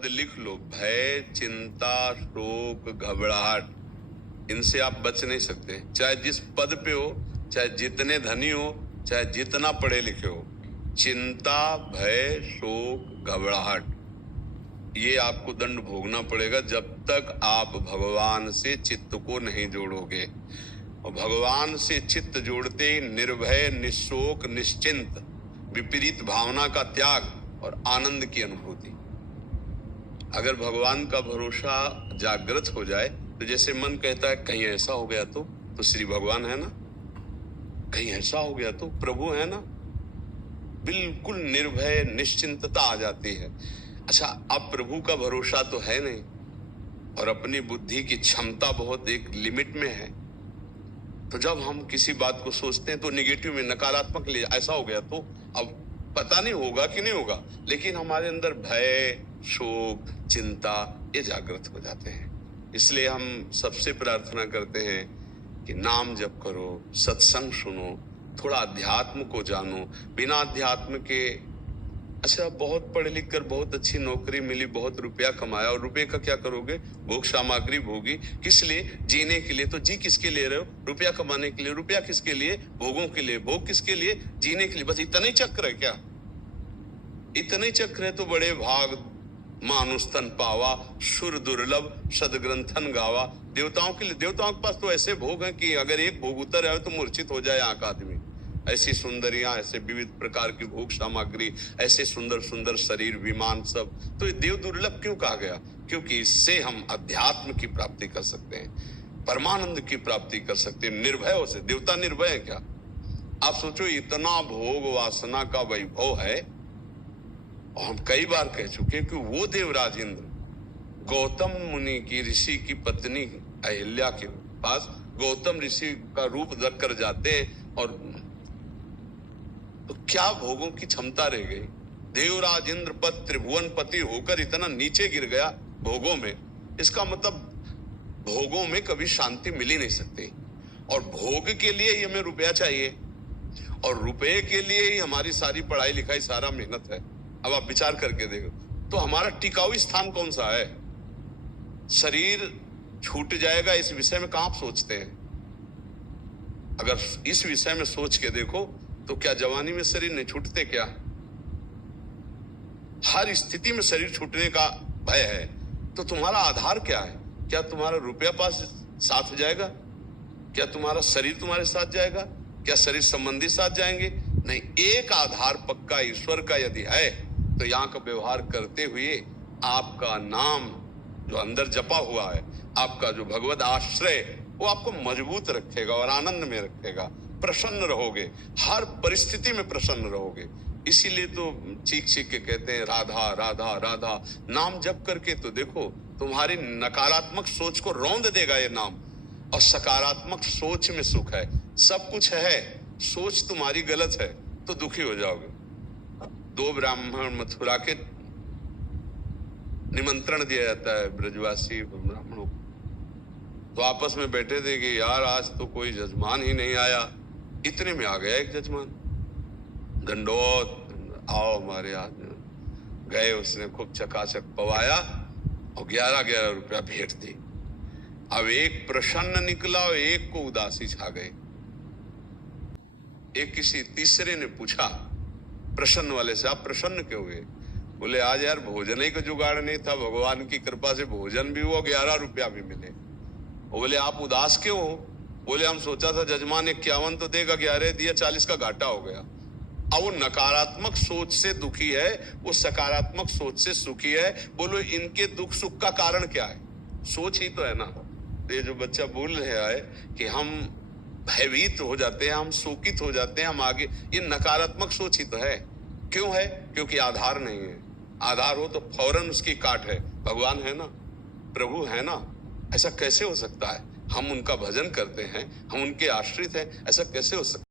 शब्द लिख लो, भय, चिंता, शोक, घबराहट, इनसे आप बच नहीं सकते। चाहे जिस पद पे हो, चाहे जितने धनी हो, चाहे जितना पढ़े लिखे हो, चिंता, भय, शोक, घबराहट, ये आपको दंड भोगना पड़ेगा जब तक आप भगवान से चित्त को नहीं जोड़ोगे। और भगवान से चित्त जोड़ते ही निर्भय, निशोक, निश्चिंत, विपरीत भावना का त्याग और आनंद की अनुभूति। अगर भगवान का भरोसा जागृत हो जाए तो जैसे मन कहता है कहीं ऐसा हो गया तो श्री भगवान है ना, कहीं ऐसा हो गया तो प्रभु है ना, बिल्कुल निर्भय निश्चिंतता आ जाती है। अच्छा, अब प्रभु का भरोसा तो है नहीं और अपनी बुद्धि की क्षमता बहुत एक लिमिट में है, तो जब हम किसी बात को सोचते हैं तो निगेटिव में, नकारात्मक ले, ऐसा हो गया तो अब पता नहीं होगा कि नहीं होगा, लेकिन हमारे अंदर भय, शोक, चिंता ये जागृत हो जाते हैं। इसलिए हम सबसे प्रार्थना करते हैं कि नाम जप करो, सत्संग सुनो, थोड़ा अध्यात्म को जानो। बिना अध्यात्म के, अच्छा बहुत पढ़ लिख कर बहुत अच्छी नौकरी मिली, बहुत रुपया कमाया, और रुपये का क्या करोगे? भोग सामग्री भोगी। किस लिए? जीने के लिए। तो जी किसके लिए रहे हो? रुपया कमाने के लिए। रुपया किसके लिए? भोगों के लिए। भोग किसके लिए? जीने के लिए। बस इतना ही चक्र है क्या? इतने ही चक्र है तो बड़े भाग मानुस्तन पावा, सुर दुर्लभ सदग्रंथन गावा। देवताओं के लिए, देवताओं के पास तो ऐसे भोग हैं कि अगर एक भोग उतर आए तो मूर्छित हो जाए आंख आदमी। ऐसी सुंदरियां, ऐसे विविध प्रकार की भोग सामग्री, ऐसे सुंदर सुंदर शरीर, विमान, सब। तो ये देव दुर्लभ क्यों कहा गया? क्योंकि इससे हम अध्यात्म की प्राप्ति कर सकते हैं, परमानंद की प्राप्ति कर सकते हैं, निर्भय हो से। देवता निर्भय है क्या? आप सोचो, इतना भोग वासना का वैभव है, और हम कई बार कह चुके कि वो देवराज इंद्र गौतम मुनि की, ऋषि की पत्नी अहिल्या के पास गौतम ऋषि का रूप धर कर जाते हैं, और तो क्या भोगों की क्षमता रह गई? देवराज इंद्र पद त्रिभुवन पति होकर इतना नीचे गिर गया भोगों में। इसका मतलब भोगों में कभी शांति मिल ही नहीं सकती, और भोग के लिए ही हमें रुपया चाहिए, और रुपये के लिए ही हमारी सारी पढ़ाई लिखाई, सारा मेहनत है। अब आप विचार करके देखो तो हमारा टिकाऊ स्थान कौन सा है? शरीर छूट जाएगा इस विषय में कहां आप सोचते हैं? अगर इस विषय में सोच के देखो तो क्या जवानी में शरीर नहीं छूटते क्या? हर स्थिति में शरीर छूटने का भय है। तो तुम्हारा आधार क्या है? क्या तुम्हारा रुपया पास साथ जाएगा? क्या तुम्हारा शरीर तुम्हारे साथ जाएगा? क्या शरीर संबंधी साथ जाएंगे? नहीं। एक आधार पक्का ईश्वर का यदि है तो यहाँ का व्यवहार करते हुए आपका नाम जो अंदर जपा हुआ है, आपका जो भगवत आश्रय, वो आपको मजबूत रखेगा और आनंद में रखेगा। प्रसन्न रहोगे, हर परिस्थिति में प्रसन्न रहोगे। इसीलिए तो चीख चीख के कहते हैं राधा राधा राधा। नाम जप करके तो देखो, तुम्हारी नकारात्मक सोच को रौंद देगा ये नाम, और सकारात्मक सोच में सुख है। सब कुछ है, सोच तुम्हारी गलत है तो दुखी हो जाओगे। दो ब्राह्मण मथुरा के निमंत्रण दिया जाता है ब्रजवासी ब्राह्मणों को, तो आपस में बैठे थे कि यार आज तो कोई जजमान ही नहीं आया। इतने में आ गया एक जजमान, दंडोत, आओ हमारे हाथ। गए, उसने खूब चकाचक पवाया और 11-11 रुपया भेंट दी। अब एक प्रसन्न निकला और एक को उदासी छा गई। एक किसी तीसरे ने पूछा प्रसन्न वाले से, आप प्रसन्न क्यों हुए? बोले आज यार भोजन ही का जुगाड़ नहीं था, भगवान की कृपा से भोजन भी हुआ, 11 रुपया भी मिले। वो बोले आप उदास क्यों हो? बोले हम सोचा था जजमान 51 तो देगा, 11 दिया, 40 का घाटा हो गया। अब वो नकारात्मक सोच से दुखी है, वो सकारात्मक सोच से सुखी है। बोलो इनके दुख सुख का कारण क्या है? सोच ही तो है ना। ये जो बच्चा बोल रहा है कि हम भयभीत हो जाते हैं, हम शोकित हो जाते हैं, हम आगे, ये नकारात्मक सोच ही तो है। क्यों है? क्योंकि आधार नहीं है। आधार हो तो फौरन उसकी काट है। भगवान है ना, प्रभु है ना, ऐसा कैसे हो सकता है? हम उनका भजन करते हैं, हम उनके आश्रित हैं, ऐसा कैसे हो सकता है?